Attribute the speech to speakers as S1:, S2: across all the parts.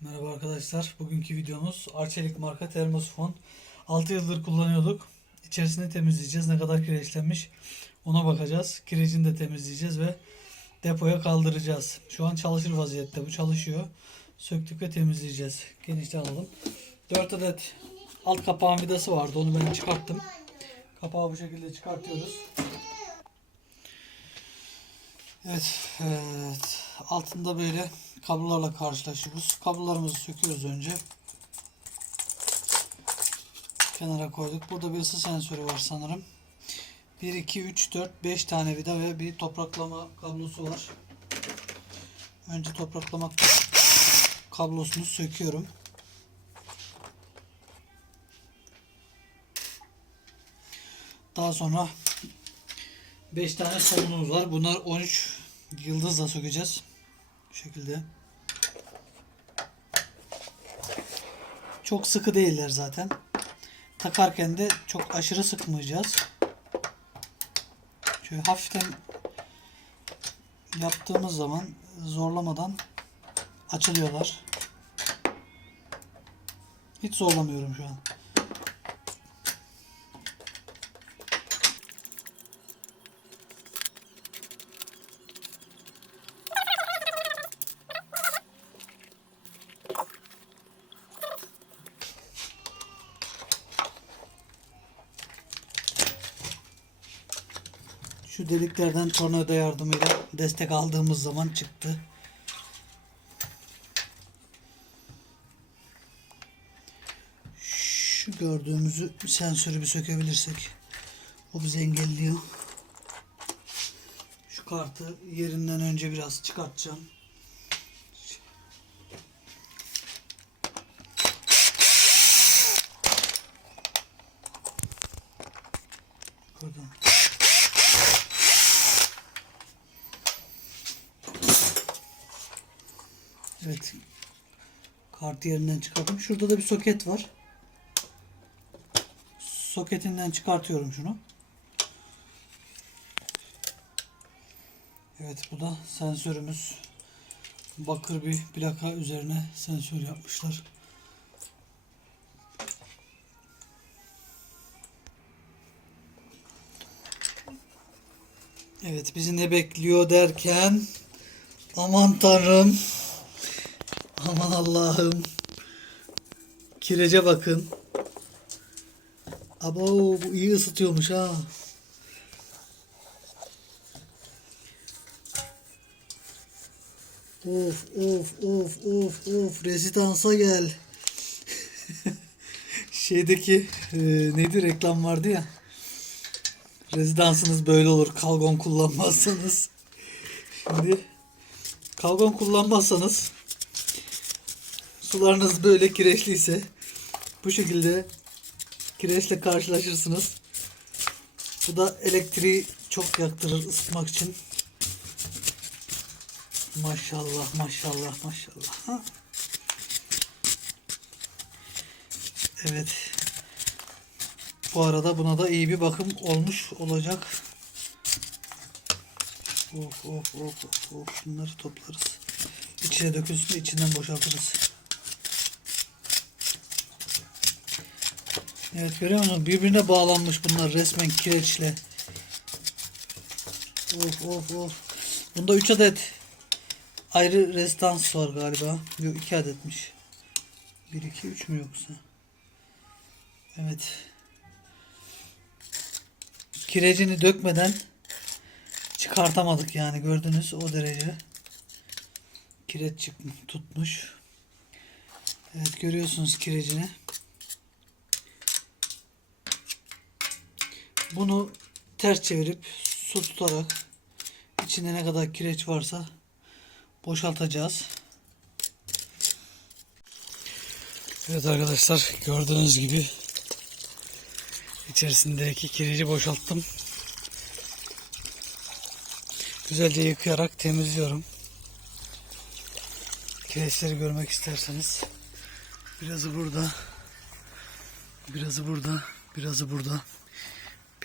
S1: Merhaba arkadaşlar. Bugünkü videomuz Arçelik marka termosifon. 6 yıldır kullanıyorduk. İçerisini temizleyeceğiz. Ne kadar kireçlenmiş ona bakacağız. Kirecini de temizleyeceğiz ve depoya kaldıracağız. Şu an çalışır vaziyette. Bu çalışıyor. Söktük ve temizleyeceğiz. Genişte alalım. 4 adet alt kapağın vidası vardı. Onu ben çıkarttım. Kapağı bu şekilde çıkartıyoruz. Evet, evet. Altında böyle kablolarla karşılaşıyoruz. Kablolarımızı söküyoruz önce. Kenara koyduk. Burada bir ısı sensörü var sanırım. 1, 2, 3, 4, 5 tane vida ve bir topraklama kablosu var. Önce topraklama kablosunu söküyorum. Daha sonra 5 tane somunumuz var. Bunlar 13 yıldızla sökeceğiz. Şekilde. Çok sıkı değiller zaten. Takarken de çok aşırı sıkmayacağız. Şöyle hafiften yaptığımız zaman zorlamadan açılıyorlar. Hiç zorlamıyorum şu an. Şu deliklerden tornavida yardımıyla destek aldığımız zaman çıktı. Şu gördüğümüzü sensörü bir sökebilirsek o bizi engelliyor. Şu kartı yerinden önce biraz çıkartacağım. Buradan. Evet. Kartı yerinden çıkardım. Şurada da bir soket var. Soketinden çıkartıyorum şunu. Evet bu da sensörümüz. Bakır bir plaka üzerine sensör yapmışlar. Evet bizi ne bekliyor derken aman tanrım aman Allah'ım kirece bakın. Abo bu iyi ısıtıyormuş ha. Of of of of of rezidansa gel. Şeydeki e, neydi reklam vardı ya. Rezidansınız böyle olur kalgon kullanmazsanız. Şimdi kalgon kullanmazsanız sularınız böyle kireçliyse bu şekilde kireçle karşılaşırsınız. Bu da elektriği çok yaktırır ısıtmak için. Maşallah maşallah maşallah. Ha? Evet. Bu arada buna da iyi bir bakım olmuş olacak. Of of of of, of. Şunları toplarız. İçine dökülsün içinden boşaltırız. Evet görüyor musun? Birbirine bağlanmış bunlar resmen kireçle. Of of of. Bunda 3 adet ayrı rezistans var galiba. Yok 2 adetmiş. 1 2 3 mü yoksa? Evet. Kirecini dökmeden çıkartamadık yani gördünüz o derece. Kireç çıkmış tutmuş. Evet görüyorsunuz kirecini. Bunu ters çevirip su tutarak içinde ne kadar kireç varsa boşaltacağız. Evet arkadaşlar gördüğünüz gibi içerisindeki kireci boşalttım. Güzelce yıkayarak temizliyorum. Kireçleri görmek isterseniz birazı burada birazı burada birazı burada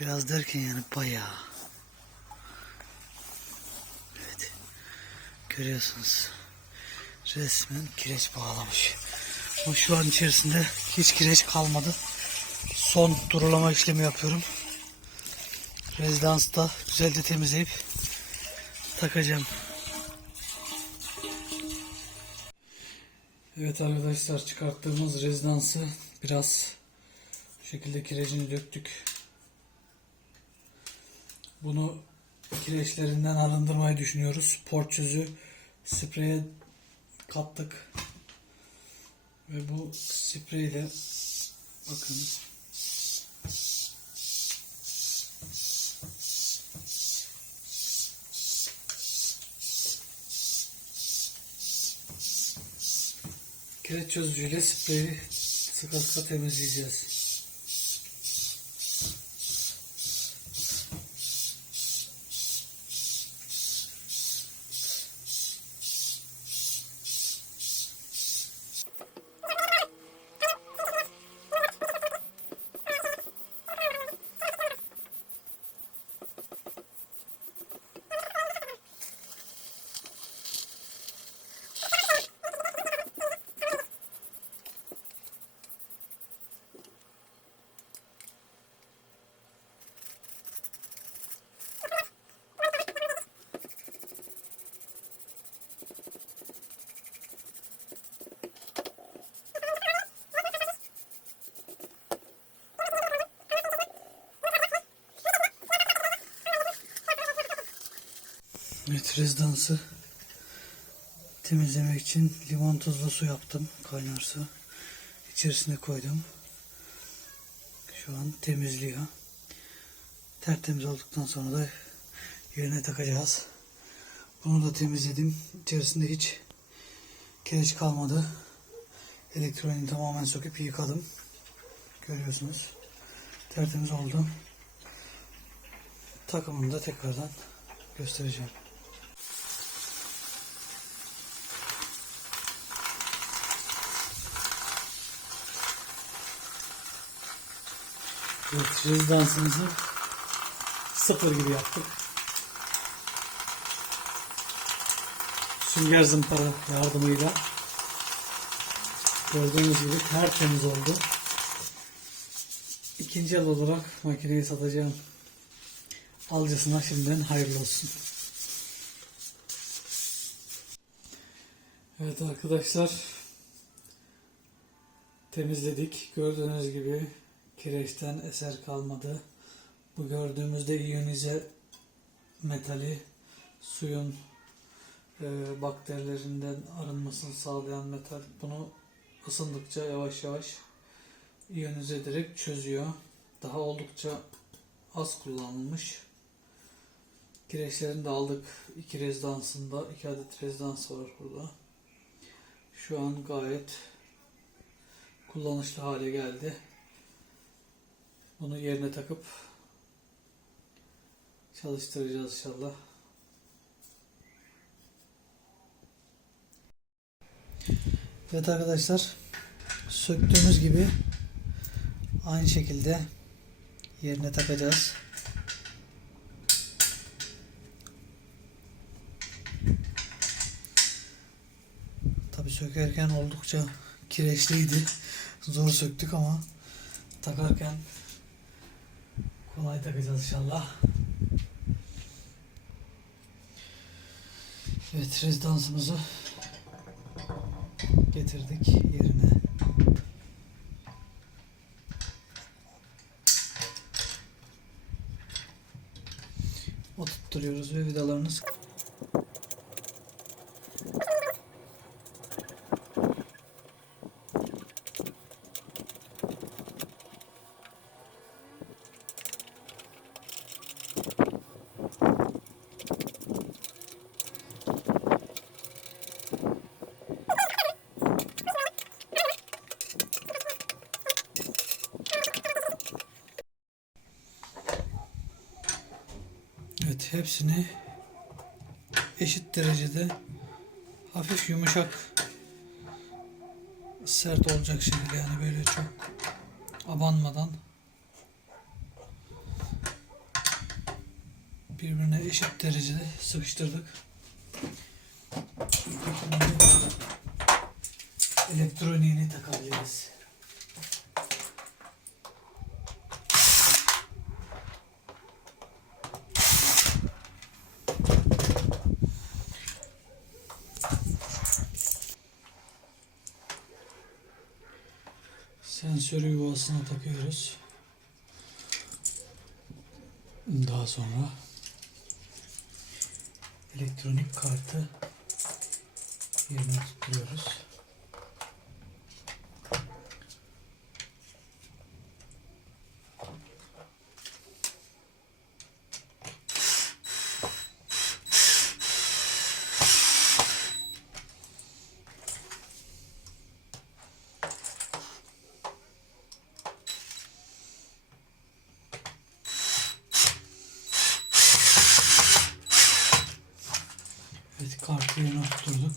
S1: biraz derken yani bayağı evet görüyorsunuz Resmen kireç bağlamış. Ama şu an içerisinde hiç kireç kalmadı. Son durulama işlemi yapıyorum. Rezidansta güzelce temizleyip takacağım. Evet arkadaşlar çıkarttığımız rezidansı biraz şekilde kirecini döktük. Bunu kireçlerinden arındırmayı düşünüyoruz. Porçözü spreye kattık. Ve bu spreyi de bakın kireç çözücüyle spreyi sıkı sıkı temizleyeceğiz. Evet rezidansı temizlemek için limon tuzlu su yaptım. Kaynar su. İçerisine koydum. Şu an temizliyor. Tertemiz olduktan sonra da yerine takacağız. Bunu da temizledim. İçerisinde hiç kireç kalmadı. Elektroniği tamamen söküp yıkadım. Görüyorsunuz. Tertemiz oldu. Takımını da tekrardan göstereceğim. Evet, rezidansımızı sıfır gibi yaptık. Sünger zımpara yardımıyla gördüğünüz gibi tertemiz oldu. İkinci el olarak makineyi satacağım. Alıcısına şimdiden hayırlı olsun. Evet arkadaşlar temizledik. Gördüğünüz gibi kireçten eser kalmadı. Bu gördüğümüzde iyonize metali suyun e, bakterilerinden arınmasını sağlayan metal. Bunu ısındıkça yavaş yavaş iyonize ederek çözüyor. Daha oldukça az kullanılmış. Kireçlerini de aldık. iki rezidansında. iki adet rezidans var burada. Şu an gayet kullanışlı hale geldi. Bunu yerine takıp çalıştıracağız inşallah. Evet arkadaşlar söktüğümüz gibi aynı şekilde yerine takacağız. Tabi sökerken oldukça kireçliydi. Zor söktük ama takarken kolay takacağız inşallah. Evet rezidansımızı getirdik yerine. Oturtturuyoruz ve vidalarını sık- Evet hepsini eşit derecede hafif yumuşak sert olacak şekilde yani böyle çok abanmadan birbirine eşit derecede sıkıştırdık. Elektroniğini takabiliriz. Sensörü yuvasına takıyoruz. Daha sonra elektronik kartı yerine tutturuyoruz. Evet kartı yerine tutturduk.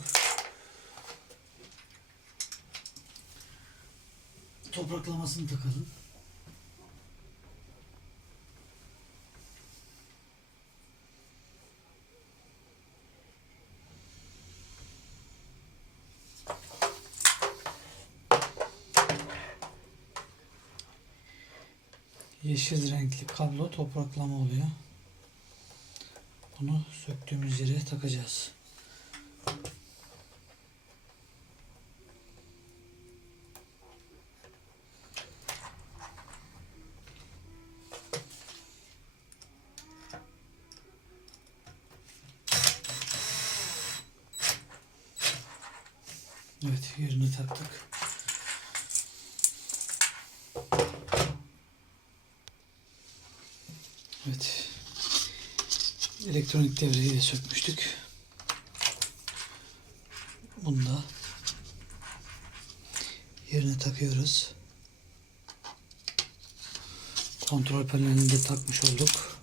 S1: Topraklamasını takalım. Yeşil renkli kablo topraklama oluyor. Bunu söktüğümüz yere takacağız. Evet yerini taktık. Evet. Elektronik devreyi de sökmüştük. Bunu da yerine takıyoruz. Kontrol panelini de takmış olduk.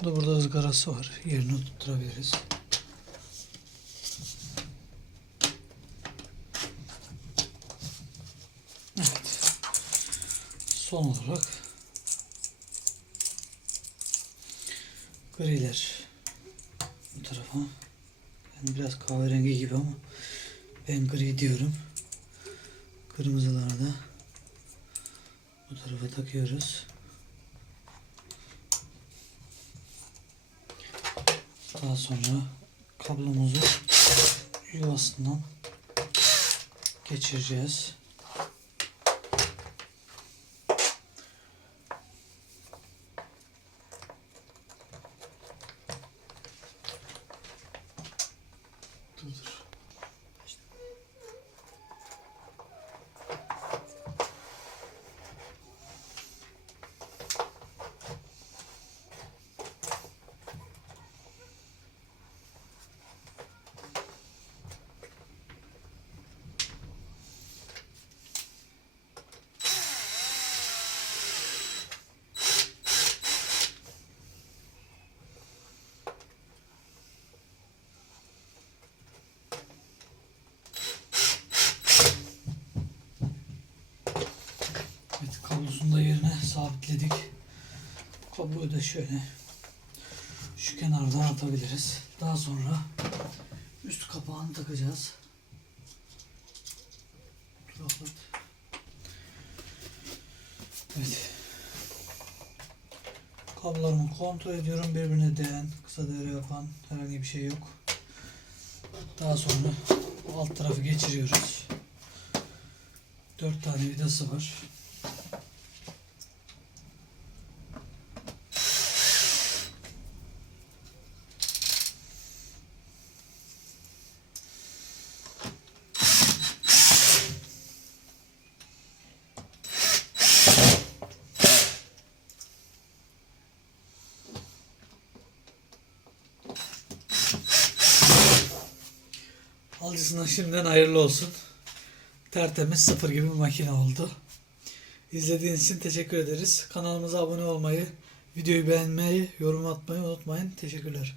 S1: Bu da burada ızgarası var. Yerine tutturabiliriz. Evet. Son olarak griler bu tarafa. Yani biraz kahverengi gibi ama ben gri diyorum. Kırmızıları da bu tarafa takıyoruz. Daha sonra kablomuzu yuvasından geçireceğiz. Dur dur. Evet kablosunu da yerine sabitledik. Bu kabloyu da şöyle şu kenardan atabiliriz. Daha sonra üst kapağını takacağız. Duraklat. Evet. Kablolarımı kontrol ediyorum. Birbirine değen, kısa devre yapan herhangi bir şey yok. Daha sonra alt tarafı geçiriyoruz. Dört tane vidası var. Alıcısına şimdiden hayırlı olsun. Tertemiz sıfır gibi bir makine oldu. İzlediğiniz için teşekkür ederiz. Kanalımıza abone olmayı, videoyu beğenmeyi, yorum atmayı unutmayın. Teşekkürler.